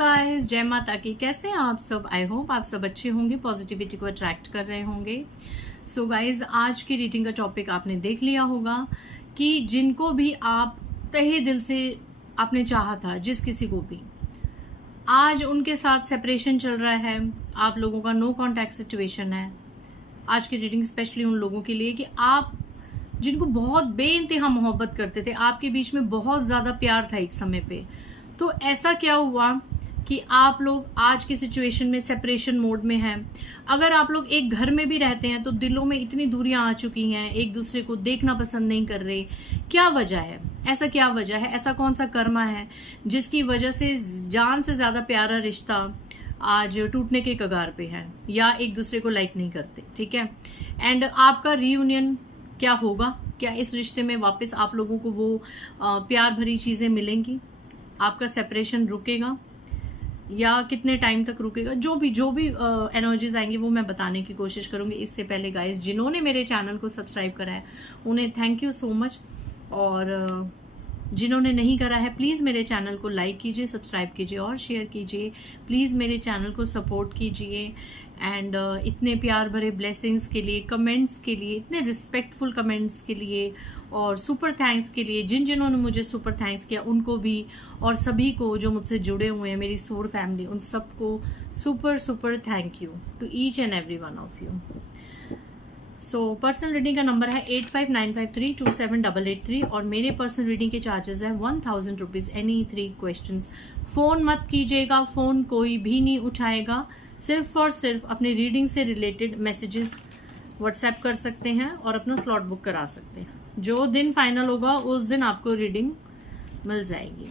Guys, जय माता की। कैसे हैं आप सब? आई होप आप सब अच्छे होंगे, पॉजिटिविटी को अट्रैक्ट कर रहे होंगे। सो गाइस, आज की रीडिंग का टॉपिक आपने देख लिया होगा कि जिनको भी आप तहे दिल से आपने चाहा था, जिस किसी को भी, आज उनके साथ सेपरेशन चल रहा है। आप लोगों का नो कॉन्टैक्ट सिचुएशन है। आज की रीडिंग स्पेशली उन लोगों के लिए कि आप जिनको बहुत बेइंतहा मोहब्बत करते थे, आपके बीच में बहुत ज़्यादा प्यार था एक समय पे, तो ऐसा क्या हुआ कि आप लोग आज की सिचुएशन में सेपरेशन मोड में हैं। अगर आप लोग एक घर में भी रहते हैं तो दिलों में इतनी दूरियां आ चुकी हैं, एक दूसरे को देखना पसंद नहीं कर रहे। क्या वजह है? ऐसा क्या वजह है? ऐसा कौन सा कर्मा है जिसकी वजह से जान से ज्यादा प्यारा रिश्ता आज टूटने के कगार पे है या एक दूसरे को लाइक नहीं करते? ठीक है, एंड आपका रीयूनियन क्या होगा? क्या इस रिश्ते में वापस आप लोगों को वो प्यार भरी चीजें मिलेंगी? आपका सेपरेशन रुकेगा या कितने टाइम तक रुकेगा? जो भी एनर्जीज आएंगी वो मैं बताने की कोशिश करूंगी। इससे पहले गाइस, जिन्होंने मेरे चैनल को सब्सक्राइब करा है उन्हें थैंक यू सो मच, और जिन्होंने नहीं करा है प्लीज़ मेरे चैनल को लाइक कीजिए, सब्सक्राइब कीजिए और शेयर कीजिए। प्लीज़ मेरे चैनल को सपोर्ट कीजिए। एंड इतने प्यार भरे ब्लेसिंग्स के लिए, कमेंट्स के लिए, इतने रिस्पेक्टफुल कमेंट्स के लिए और सुपर थैंक्स के लिए, जिन्होंने मुझे सुपर थैंक्स किया उनको भी, और सभी को जो मुझसे जुड़े हुए हैं, मेरी सोर फैमिली, उन सबको super super thank you to each and every one of you. So personal reading का नंबर है 8595327883 और मेरे पर्सनल रीडिंग के चार्जेस हैं 1000 रुपीज़ एनी 3 क्वेश्चंस। फ़ोन मत कीजिएगा, फ़ोन कोई भी नहीं उठाएगा। सिर्फ और सिर्फ अपनी रीडिंग से रिलेटेड मैसेजेस व्हाट्सएप कर सकते हैं और अपना स्लॉट बुक करा सकते हैं। जो दिन फाइनल होगा उस दिन आपको रीडिंग मिल जाएगी।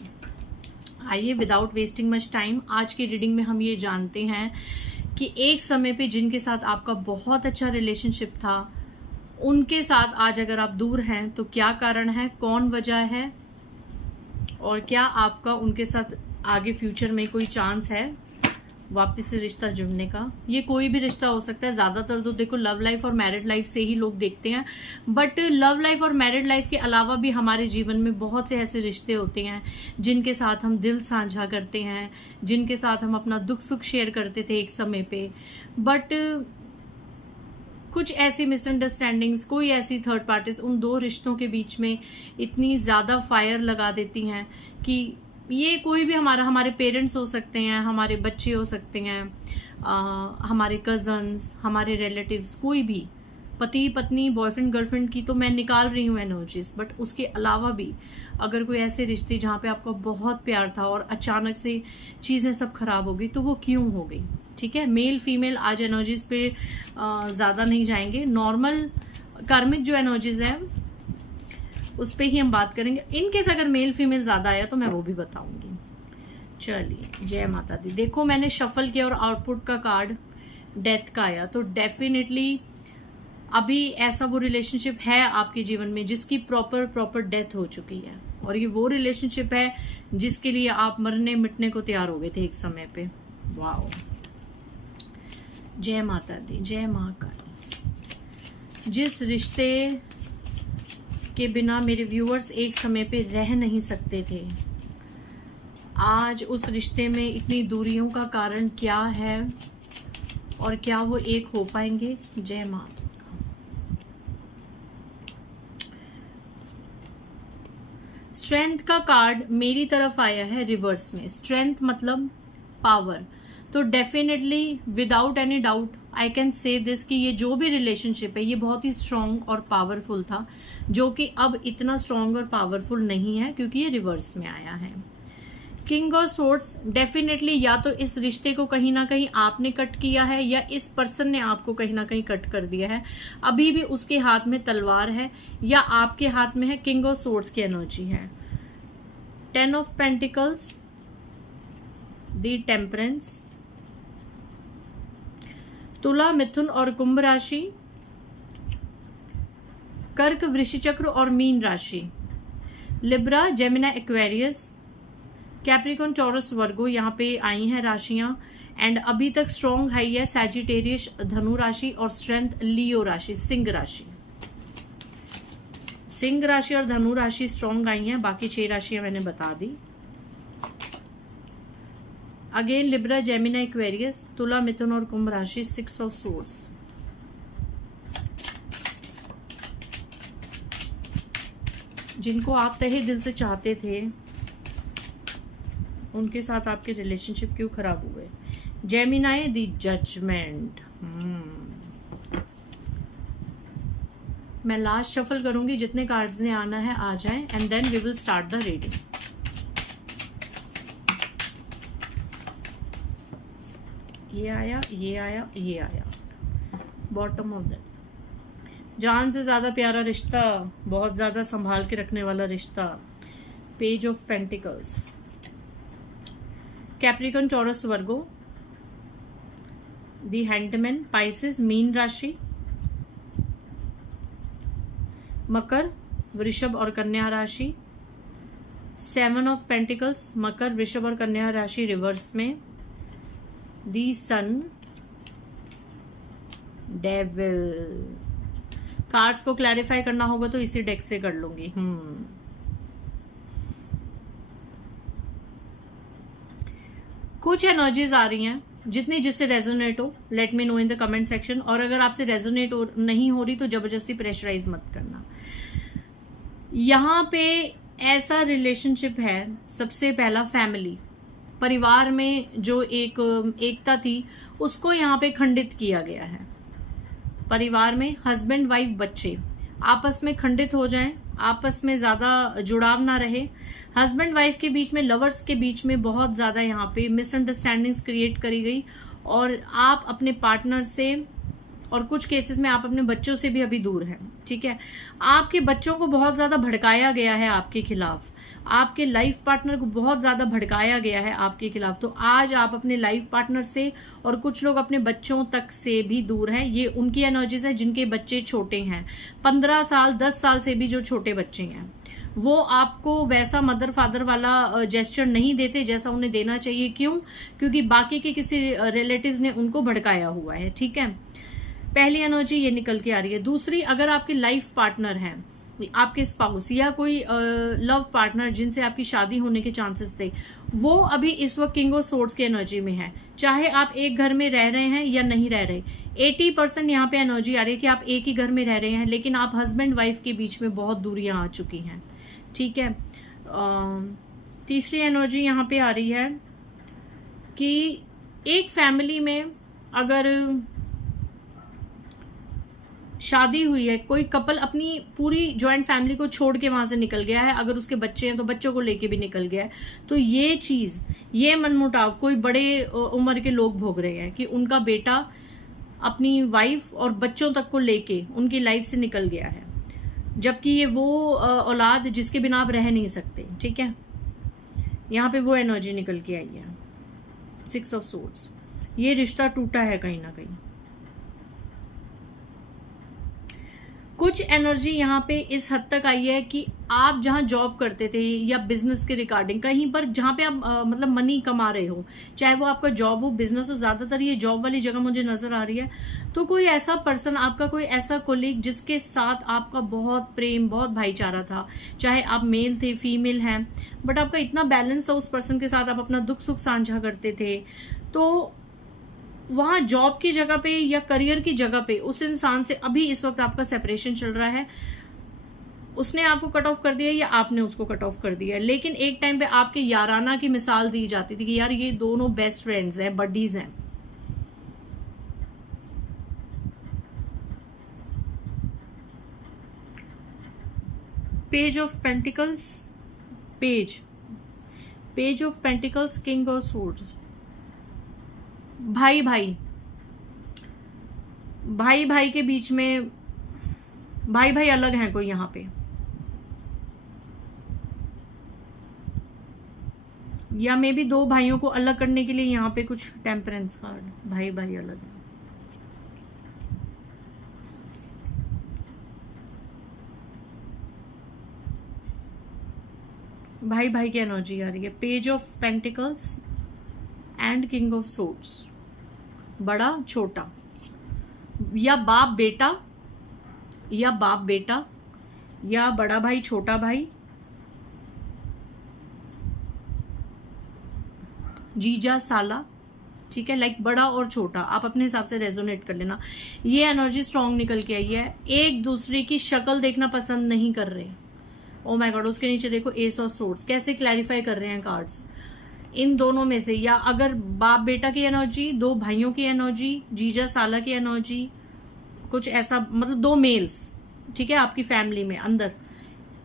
आइए, विदाउट वेस्टिंग मच टाइम, आज की रीडिंग में हम ये जानते हैं कि एक समय पे जिनके साथ आपका बहुत अच्छा रिलेशनशिप था, उनके साथ आज अगर आप दूर हैं तो क्या कारण है, कौन वजह है, और क्या आपका उनके साथ आगे फ्यूचर में कोई चांस है वापस से रिश्ता जुड़ने का। ये कोई भी रिश्ता हो सकता है। ज्यादातर तो देखो लव लाइफ और मैरिड लाइफ से ही लोग देखते हैं, बट लव लाइफ और मैरिड लाइफ के अलावा भी हमारे जीवन में बहुत से ऐसे रिश्ते होते हैं जिनके साथ हम दिल साझा करते हैं, जिनके साथ हम अपना दुख सुख शेयर करते थे एक समय पे, बट कुछ ऐसी मिसअंडरस्टैंडिंग्स, कोई ऐसी थर्ड पार्टीज उन दो रिश्तों के बीच में इतनी ज्यादा फायर लगा देती हैं कि ये कोई भी हमारे पेरेंट्स हो सकते हैं, हमारे बच्चे हो सकते हैं, हमारे कजन्स, हमारे रिलेटिव्स, कोई भी, पति पत्नी, बॉयफ्रेंड गर्लफ्रेंड की तो मैं निकाल रही हूँ एनर्जीज, बट उसके अलावा भी अगर कोई ऐसे रिश्ते जहाँ पे आपका बहुत प्यार था और अचानक से चीज़ें सब खराब हो गई, तो वो क्यों हो गई? ठीक है, मेल फीमेल आज एनर्जीज पे ज़्यादा नहीं जाएंगे। नॉर्मल कार्मिक जो एनर्जीज है उस पर ही हम बात करेंगे। इनकेस अगर मेल फीमेल ज्यादा आया तो मैं वो भी बताऊंगी। चलिए, जय माता दी। देखो, मैंने शफल किया और आउटपुट का कार्ड डेथ का आया, तो डेफिनेटली अभी ऐसा वो रिलेशनशिप है आपके जीवन में जिसकी प्रॉपर डेथ हो चुकी है, और ये वो रिलेशनशिप है जिसके लिए आप मरने मिटने को तैयार हो गए थे एक समय पे। वाओ, जय माता दी, जय महाकाली। जिस रिश्ते के बिना मेरे व्यूअर्स एक समय पे रह नहीं सकते थे, आज उस रिश्ते में इतनी दूरियों का कारण क्या है और क्या वो एक हो पाएंगे? जय मां। स्ट्रेंथ का कार्ड मेरी तरफ आया है रिवर्स में। स्ट्रेंथ मतलब पावर, तो definitely without any doubt I can say this कि ये जो भी रिलेशनशिप है ये बहुत ही स्ट्रांग और पावरफुल था, जो कि अब इतना स्ट्रांग और पावरफुल नहीं है क्योंकि ये रिवर्स में आया है। किंग ऑफ सोर्ड्स, डेफिनेटली या तो इस रिश्ते को कहीं ना कहीं आपने कट किया है या इस पर्सन ने आपको कहीं ना कहीं कट कर दिया है। अभी भी उसके हाथ में तलवार है या आपके हाथ में है। किंग ऑफ सोर्ड्स की एनर्जी है 10 ऑफ पेंटिकल्स, द टेम्परेंस, तुला, मिथुन और कुंभ राशि, कर्क, वृश्चिक चक्र और मीन राशि, लिब्रा, जेमिना, एक्वेरियस, कैप्रिकॉन, टॉरस, वर्गो, यहाँ पे आई हैं राशियां। एंड अभी तक स्ट्रॉन्ग हाई है सैजिटेरियस, धनु राशि, और स्ट्रेंथ लियो राशि, सिंह राशि। सिंह राशि और धनु राशि स्ट्रॉन्ग आई हैं, बाकी 6 राशियां मैंने बता दी। अगेन लिब्रा, जेमिना, एक्वेरियस, तुला, मिथुन और कुंभ राशि, 6 ऑफ सोर्ड्स। जिनको आप तहे दिल से चाहते थे उनके साथ आपके रिलेशनशिप क्यों खराब हुए? Gemini, the judgment. मैं लास्ट शफल करूंगी, जितने कार्ड्स ने आना है आ जाएं and then we will start the reading. ये आया, ये आया, ये आया, बॉटम ऑफ दैट। जान से ज्यादा प्यारा रिश्ता, बहुत ज्यादा संभाल के रखने वाला रिश्ता। Page of pentacles, Capricorn, taurus, Virgo, the handman, Pisces, mean राशि, मकर, वृषभ और कन्या राशि, 7 ऑफ पेंटिकल्स, मकर, वृषभ और कन्या राशि रिवर्स में, दी सन, डेविल। कार्ड्स को क्लैरिफाई करना होगा तो इसी डेक से कर लूंगी। कुछ एनर्जीज आ रही हैं, जितनी जिससे रेजोनेट हो let me know in the comment section. और अगर आपसे रेजोनेट नहीं हो रही तो जबरदस्ती प्रेशराइज मत करना। यहाँ पे ऐसा रिलेशनशिप है, सबसे पहला फैमिली, परिवार में जो एकता थी उसको यहाँ पे खंडित किया गया है। परिवार में हस्बैंड वाइफ बच्चे आपस में खंडित हो जाएं, आपस में ज्यादा जुड़ाव ना रहे। हस्बैंड वाइफ के बीच में, लवर्स के बीच में बहुत ज्यादा यहाँ पे मिसअंडरस्टैंडिंग्स क्रिएट करी गई और आप अपने पार्टनर से और कुछ केसेस में आप अपने बच्चों से भी अभी दूर हैं। ठीक है, आपके बच्चों को बहुत ज्यादा भड़काया गया है आपके खिलाफ, आपके लाइफ पार्टनर को बहुत ज्यादा भड़काया गया है आपके खिलाफ। तो आज आप अपने लाइफ पार्टनर से और कुछ लोग अपने बच्चों तक से भी दूर हैं। ये उनकी एनर्जीज है जिनके बच्चे छोटे हैं, 15 साल 10 साल से भी जो छोटे बच्चे हैं, वो आपको वैसा मदर फादर वाला जेस्चर नहीं देते जैसा उन्हें देना चाहिए। क्यों? क्योंकि बाकी के किसी रिलेटिव्स ने उनको भड़काया हुआ है। ठीक है, पहली एनर्जी ये निकल के आ रही है। दूसरी, अगर आपके लाइफ पार्टनर हैं, आपके स्पाउस या कोई लव पार्टनर जिनसे आपकी शादी होने के चांसेस थे, वो अभी इस वक्त किंग ऑफ सोर्ड्स की एनर्जी में है। चाहे आप एक घर में रह रहे हैं या नहीं रह रहे, 80% यहाँ पे एनर्जी आ रही है कि आप एक ही घर में रह रहे हैं, लेकिन आप हस्बैंड वाइफ के बीच में बहुत दूरियां आ चुकी हैं। ठीक है, तीसरी एनर्जी यहाँ पे आ रही है कि एक फैमिली में अगर शादी हुई है, कोई कपल अपनी पूरी ज्वाइंट फैमिली को छोड़ के वहां से निकल गया है, अगर उसके बच्चे हैं तो बच्चों को लेके भी निकल गया है, तो ये चीज, ये मनमुटाव कोई बड़े उम्र के लोग भोग रहे हैं कि उनका बेटा अपनी वाइफ और बच्चों तक को लेके उनकी लाइफ से निकल गया है, जबकि ये वो औलाद जिसके बिना आप रह नहीं सकते। ठीक है, यहाँ पे वो एनर्जी निकल के आई है, 6 ऑफ सोर्ड्स। ये रिश्ता टूटा है कहीं ना कहीं। कुछ एनर्जी यहाँ पे इस हद तक आई है कि आप जहां जॉब करते थे या बिजनेस के रिगार्डिंग कहीं पर जहां पे आप मतलब मनी कमा रहे हो, चाहे वो आपका जॉब हो बिजनेस हो, ज्यादातर ये जॉब वाली जगह मुझे नजर आ रही है। तो कोई ऐसा पर्सन, आपका कोई ऐसा कोलीग जिसके साथ आपका बहुत प्रेम, बहुत भाईचारा था, चाहे आप मेल थे फीमेल हैं, बट आपका इतना बैलेंस था उस पर्सन के साथ, आप अपना दुख सुख साझा करते थे, तो वहां जॉब की जगह पे या करियर की जगह पे उस इंसान से अभी इस वक्त आपका सेपरेशन चल रहा है। उसने आपको कट ऑफ कर दिया या आपने उसको कट ऑफ कर दिया, लेकिन एक टाइम पे आपके याराना की मिसाल दी जाती थी कि यार ये दोनों बेस्ट फ्रेंड्स हैं, बडीज हैं। Page of pentacles, page of pentacles, king of swords. भाई भाई के बीच में, भाई अलग हैं कोई यहाँ पे, या मे बी 2 भाइयों को अलग करने के लिए यहाँ पे कुछ टेम्परेंस कार्ड, भाई अलग है। भाई की एनर्जी आ रही है, page of pentacles and king of swords. बड़ा छोटा, या बाप बेटा, या बाप बेटा, या बड़ा भाई छोटा भाई, जीजा साला, ठीक है, लाइक बड़ा और छोटा, आप अपने हिसाब से रेजोनेट कर लेना। ये एनर्जी स्ट्रांग निकल के आई है। एक दूसरे की शक्ल देखना पसंद नहीं कर रहे। ओ माय गॉड, उसके नीचे देखो एस ऑफ सोर्ड्स, कैसे क्लैरिफाई कर रहे हैं कार्ड्स। इन दोनों में से, या अगर बाप बेटा की एनर्जी, दो भाइयों की एनर्जी, जीजा साला की एनर्जी, कुछ ऐसा, मतलब दो मेल्स, ठीक है, आपकी फैमिली में अंदर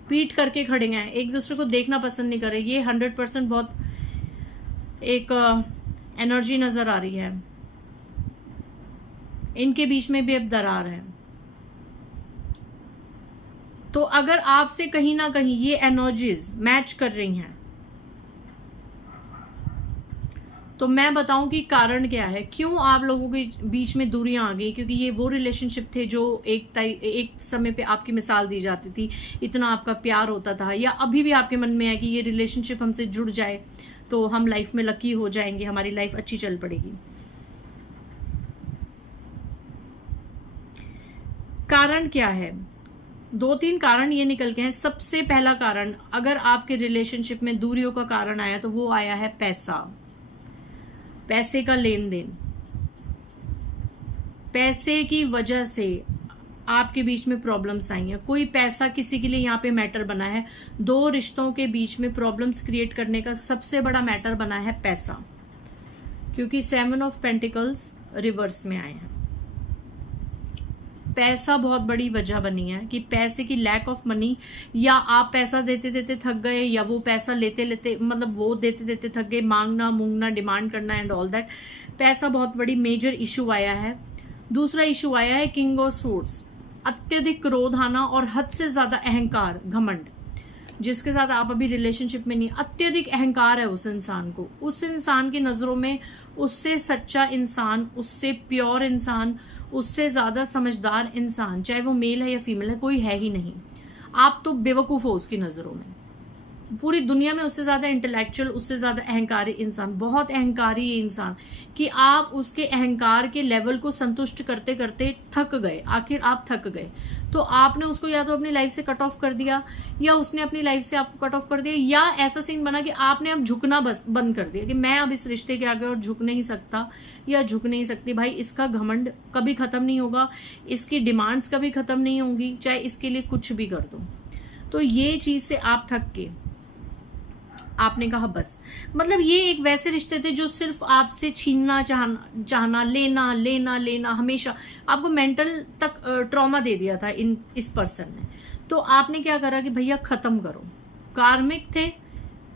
पीट करके खड़े हैं, एक दूसरे को देखना पसंद नहीं कर रहे। ये 100% बहुत एक एनर्जी नजर आ रही है। इनके बीच में भी अब दरार है। तो अगर आपसे कहीं ना कहीं ये एनर्जीज मैच कर रही हैं, तो मैं बताऊं कि कारण क्या है, क्यों आप लोगों के बीच में दूरियां आ गई। क्योंकि ये वो रिलेशनशिप थे जो एक समय पे आपकी मिसाल दी जाती थी, इतना आपका प्यार होता था, या अभी भी आपके मन में है कि ये रिलेशनशिप हमसे जुड़ जाए तो हम लाइफ में लकी हो जाएंगे, हमारी लाइफ अच्छी चल पड़ेगी। कारण क्या है? 2-3 कारण ये निकल के हैं। सबसे पहला कारण, अगर आपके रिलेशनशिप में दूरियों का कारण आया तो वो आया है पैसा, पैसे का लेन देन। पैसे की वजह से आपके बीच में प्रॉब्लम्स आई हैं। कोई पैसा किसी के लिए यहाँ पे मैटर बना है। दो रिश्तों के बीच में प्रॉब्लम्स क्रिएट करने का सबसे बड़ा मैटर बना है पैसा, क्योंकि 7 ऑफ पेंटिकल्स रिवर्स में आए हैं। पैसा बहुत बड़ी वजह बनी है कि पैसे की लैक ऑफ मनी, या आप पैसा देते देते थक गए, या वो पैसा लेते लेते, मतलब वो देते देते थक गए, मांगना मूंगना, डिमांड करना एंड ऑल दैट। पैसा बहुत बड़ी मेजर इशू आया है। दूसरा इशू आया है किंग ऑफ सोर्ड्स, अत्यधिक क्रोध आना और हद से ज्यादा अहंकार, घमंड। जिसके साथ आप अभी रिलेशनशिप में नहीं, अत्यधिक अहंकार है उस इंसान को। उस इंसान की नजरों में उससे सच्चा इंसान, उससे प्योर इंसान, उससे ज्यादा समझदार इंसान, चाहे वो मेल है या फीमेल है, कोई है ही नहीं। आप तो बेवकूफ हो उसकी नजरों में। पूरी दुनिया में उससे ज्यादा इंटेलेक्चुअल, उससे ज्यादा अहंकारी इंसान, बहुत अहंकारी इंसान, कि आप उसके अहंकार के लेवल को संतुष्ट करते करते थक गए। आखिर आप थक गए तो आपने उसको या तो अपनी लाइफ से कट ऑफ कर दिया, या उसने अपनी लाइफ से आपको कट ऑफ कर दिया, या ऐसा सीन बना कि आपने अब झुकना बस बंद कर दिया कि मैं अब इस रिश्ते के आगे और झुक नहीं सकता या झुक नहीं सकती। भाई, इसका घमंड कभी खत्म नहीं होगा, इसकी डिमांड्स कभी खत्म नहीं होंगी, चाहे इसके लिए कुछ भी कर दो। तो ये चीज से आप थक के आपने कहा बस। मतलब ये एक वैसे रिश्ते थे जो सिर्फ आपसे छीनना चाहना, लेना लेना लेना, हमेशा आपको मेंटल तक ट्रॉमा दे दिया था इस पर्सन ने। तो आपने क्या करा कि भैया खत्म करो। कार्मिक थे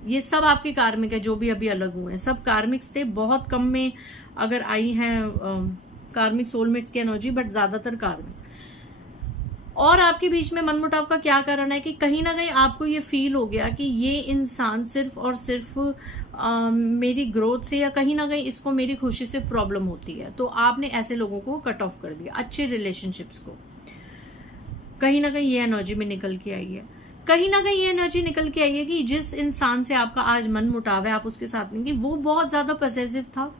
ये सब, आपके कार्मिक है जो भी अभी अलग हुए हैं, सब कार्मिक्स थे। बहुत कम में अगर आई हैं कार्मिक सोलमेट्स की एनर्जी, बट ज्यादातर कार्मिक। और आपके बीच में मनमुटाव का क्या कारण है कि कहीं ना कहीं आपको ये फील हो गया कि ये इंसान सिर्फ और सिर्फ मेरी ग्रोथ से, या कहीं ना कहीं इसको मेरी खुशी से प्रॉब्लम होती है। तो आपने ऐसे लोगों को कट ऑफ कर दिया, अच्छे रिलेशनशिप्स को। कहीं ना कहीं ये एनर्जी में निकल के आई है। कहीं ना कहीं ये एनर्जी निकल के आई है कि जिस इंसान से आपका आज मन मुटाव है, आप उसके साथ नहीं, कि वो बहुत ज्यादा पॉसेसिव था,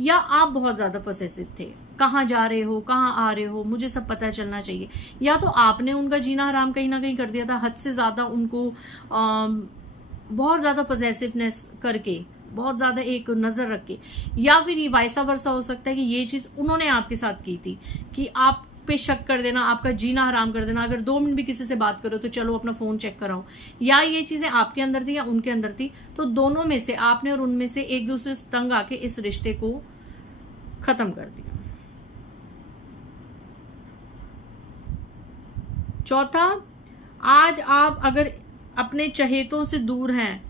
या आप बहुत ज्यादा पॉसेसिव थे। कहाँ जा रहे हो, कहाँ आ रहे हो, मुझे सब पता चलना चाहिए। या तो आपने उनका जीना हराम कहीं ना कहीं कर दिया था, हद से ज्यादा उनको बहुत ज्यादा पॉसेसिवनेस करके, बहुत ज्यादा एक नजर रख के। या फिर ये वाइसा वर्सा हो सकता है कि ये चीज उन्होंने आपके साथ की थी, कि आप पे शक कर देना, आपका जीना हराम कर देना। अगर 2 मिनट भी किसी से बात करो तो चलो अपना फोन चेक कराओ। या ये चीजें आपके अंदर थी या उनके अंदर थी, तो दोनों में से, आपने और उनमें से एक दूसरे से तंग आके इस रिश्ते को खत्म कर दिया। चौथा, आज आप अगर अपने चहेतों से दूर हैं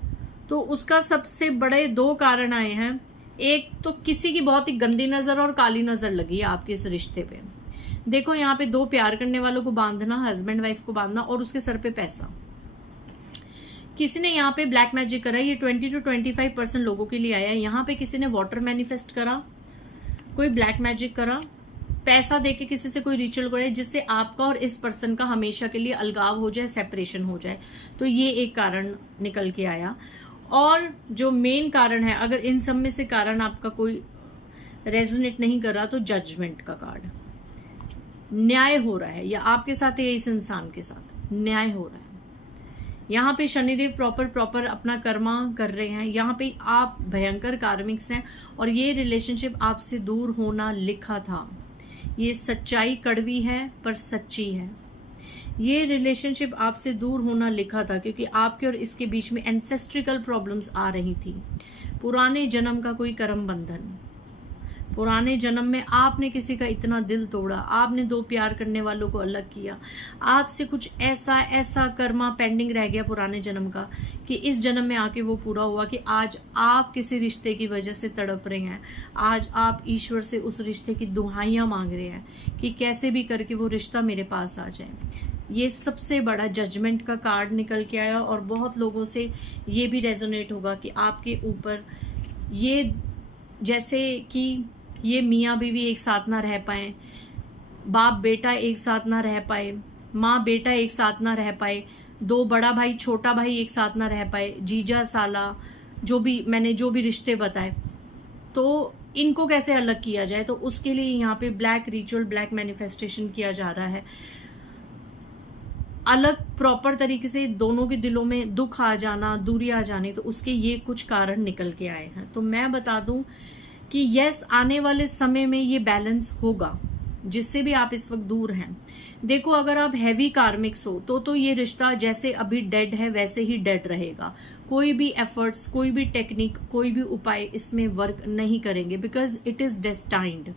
तो उसका सबसे बड़े 2 कारण आए हैं। एक तो किसी की बहुत ही गंदी नजर और काली नजर लगी है आपके इस रिश्ते पे। देखो यहाँ पे 2 प्यार करने वालों को बांधना, हस्बैंड वाइफ को बांधना, और उसके सर पे पैसा। किसी ने यहाँ पे ब्लैक मैजिक करा, ये 20 to 25% लोगों के लिए आया है। यहाँ पे किसी ने वाटर मैनिफेस्ट करा, कोई ब्लैक मैजिक करा, पैसा देके किसी से कोई रिचुअल करे जिससे आपका और इस पर्सन का हमेशा के लिए अलगाव हो जाए, सेपरेशन हो जाए। तो ये एक कारण निकल के आया। और जो मेन कारण है, अगर इन सब में से कारण आपका कोई रेजोनेट नहीं कर रहा, तो जजमेंट का कार्ड। न्याय हो रहा है, या आपके साथ या इस इंसान के साथ न्याय हो रहा है। यहाँ पे शनिदेव प्रॉपर अपना कर्मा कर रहे हैं। यहाँ पे आप भयंकर कार्मिक्स हैं और ये रिलेशनशिप आपसे दूर होना लिखा था। ये सच्चाई कड़वी है पर सच्ची है। ये रिलेशनशिप आपसे दूर होना लिखा था क्योंकि आपके और इसके बीच में एंसेस्ट्रिकल प्रॉब्लम्स आ रही थी। पुराने जन्म का कोई कर्म बंधन, पुराने जन्म में आपने किसी का इतना दिल तोड़ा, आपने दो प्यार करने वालों को अलग किया, आपसे कुछ ऐसा कर्मा पेंडिंग रह गया पुराने जन्म का कि इस जन्म में आके वो पूरा हुआ कि आज आप किसी रिश्ते की वजह से तड़प रहे हैं। आज आप ईश्वर से उस रिश्ते की दुहाइयां मांग रहे हैं कि कैसे भी करके वो रिश्ता मेरे पास आ जाए। ये सबसे बड़ा जजमेंट का कार्ड निकल के आया और बहुत लोगों से ये भी रेजोनेट होगा कि आपके ऊपर ये, जैसे कि ये मियाँ बीवी एक साथ ना रह पाए, बाप बेटा एक साथ ना रह पाए, माँ बेटा एक साथ ना रह पाए, दो बड़ा भाई छोटा भाई एक साथ ना रह पाए, जीजा साला, जो भी मैंने जो भी रिश्ते बताए, तो इनको कैसे अलग किया जाए। तो उसके लिए यहाँ पे ब्लैक रिचुअल, ब्लैक मैनिफेस्टेशन किया जा रहा है। अलग प्रॉपर तरीके से दोनों के दिलों में दुख आ जाना, दूरी आ जानी, तो उसके ये कुछ कारण निकल के आए हैं। तो मैं बता दूं कि यस, आने वाले समय में ये बैलेंस होगा जिससे भी आप इस वक्त दूर हैं। देखो, अगर आप हैवी कार्मिक्स हो तो ये रिश्ता जैसे अभी डेड है वैसे ही डेड रहेगा। कोई भी एफर्ट्स, कोई भी टेक्निक, कोई भी उपाय इसमें वर्क नहीं करेंगे because it is destined.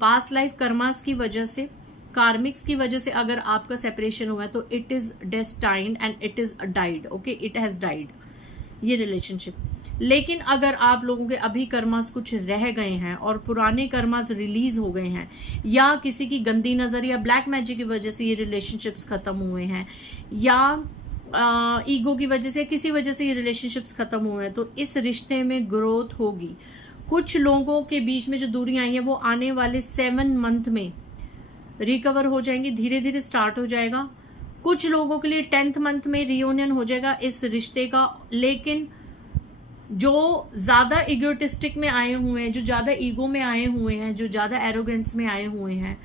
Past life karmas की वजह से, कार्मिक्स की वजह से अगर आपका सेपरेशन हुआ है तो it is destined and it is died. Okay, it has died ये रिलेशनशिप। लेकिन अगर आप लोगों के अभी कर्मास कुछ रह गए हैं और पुराने कर्मास रिलीज हो गए हैं, या किसी की गंदी नजर या ब्लैक मैजिक की वजह से ये रिलेशनशिप्स खत्म हुए हैं, या ईगो की वजह से, किसी वजह से ये रिलेशनशिप्स खत्म हुए हैं, तो इस रिश्ते में ग्रोथ होगी। कुछ लोगों के बीच में जो दूरियां आई हैं वो आने वाले 7 मंथ में रिकवर हो जाएंगी, धीरे धीरे स्टार्ट हो जाएगा। कुछ लोगों के लिए 10th मंथ में रियूनियन हो जाएगा इस रिश्ते का। लेकिन जो ज्यादा इगोटिस्टिक में आए हुए हैं, जो ज्यादा ईगो में आए हुए हैं, जो ज्यादा एरोगेंस में आए हुए हैं,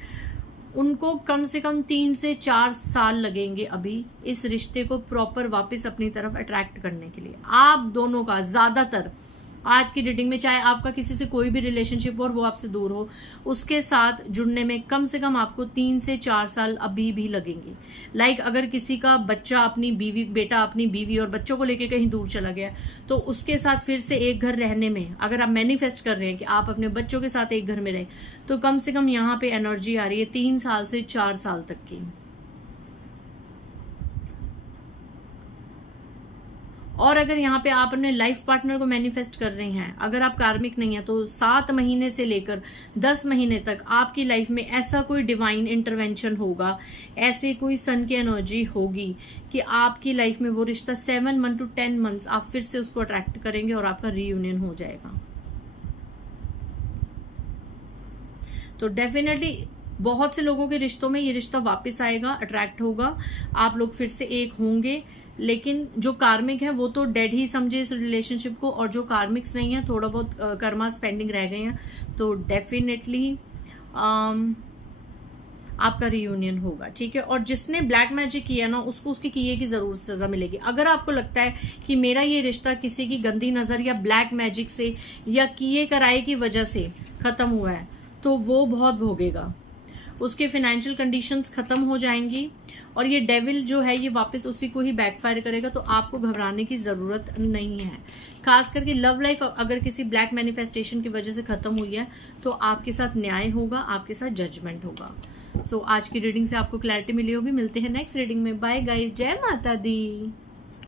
उनको कम से कम 3 से 4 साल लगेंगे अभी इस रिश्ते को प्रॉपर वापस अपनी तरफ अट्रैक्ट करने के लिए। आप दोनों का ज्यादातर आज की रीडिंग में, चाहे आपका किसी से कोई भी रिलेशनशिप और वो आपसे दूर हो, उसके साथ जुड़ने में कम से कम आपको 3 से 4 साल अभी भी लगेंगे। लाइक अगर किसी का बच्चा अपनी बीवी, बेटा अपनी बीवी और बच्चों को लेके कहीं दूर चला गया, तो उसके साथ फिर से एक घर रहने में, अगर आप मैनिफेस्ट कर रहे हैं कि आप अपने बच्चों के साथ एक घर में रहे, तो कम से कम यहाँ पे एनर्जी आ रही है 3 साल से 4 साल तक की। और अगर यहाँ पे आप अपने लाइफ पार्टनर को मैनिफेस्ट कर रहे हैं, अगर आप कार्मिक नहीं है, तो 7 महीने से लेकर 10 महीने तक आपकी लाइफ में ऐसा कोई डिवाइन इंटरवेंशन होगा, ऐसे कोई सन की एनर्जी होगी कि आपकी लाइफ में वो रिश्ता 7 मंथ to 10 मंथ्स आप फिर से उसको अट्रैक्ट करेंगे और आपका रीयूनियन हो जाएगा। तो डेफिनेटली बहुत से लोगों के रिश्तों में ये रिश्ता वापस आएगा, अट्रैक्ट होगा, आप लोग फिर से एक होंगे। लेकिन जो कार्मिक है वो तो डेड ही समझे इस रिलेशनशिप को, और जो कार्मिक्स नहीं है, थोड़ा बहुत कर्मास पेंडिंग रह गए हैं, तो डेफिनेटली आपका रियूनियन होगा। ठीक है, और जिसने ब्लैक मैजिक किया ना, उसको उसके किए की जरूर सजा मिलेगी। अगर आपको लगता है कि मेरा ये रिश्ता किसी की गंदी नजर या ब्लैक मैजिक से या किए कराए की वजह से खत्म हुआ है, तो वो बहुत भोगेगा, उसके फाइनेंशियल कंडीशंस खत्म हो जाएंगी और ये डेविल जो है ये वापस उसी को ही बैकफायर करेगा। तो आपको घबराने की जरूरत नहीं है। खास करके लव लाइफ अगर किसी ब्लैक मैनिफेस्टेशन की वजह से खत्म हुई है, तो आपके साथ न्याय होगा, आपके साथ जजमेंट होगा। सो आज की रीडिंग से आपको क्लैरिटी मिली होगी। मिलते हैं नेक्स्ट रीडिंग में। बाय गाइस, जय माता दी।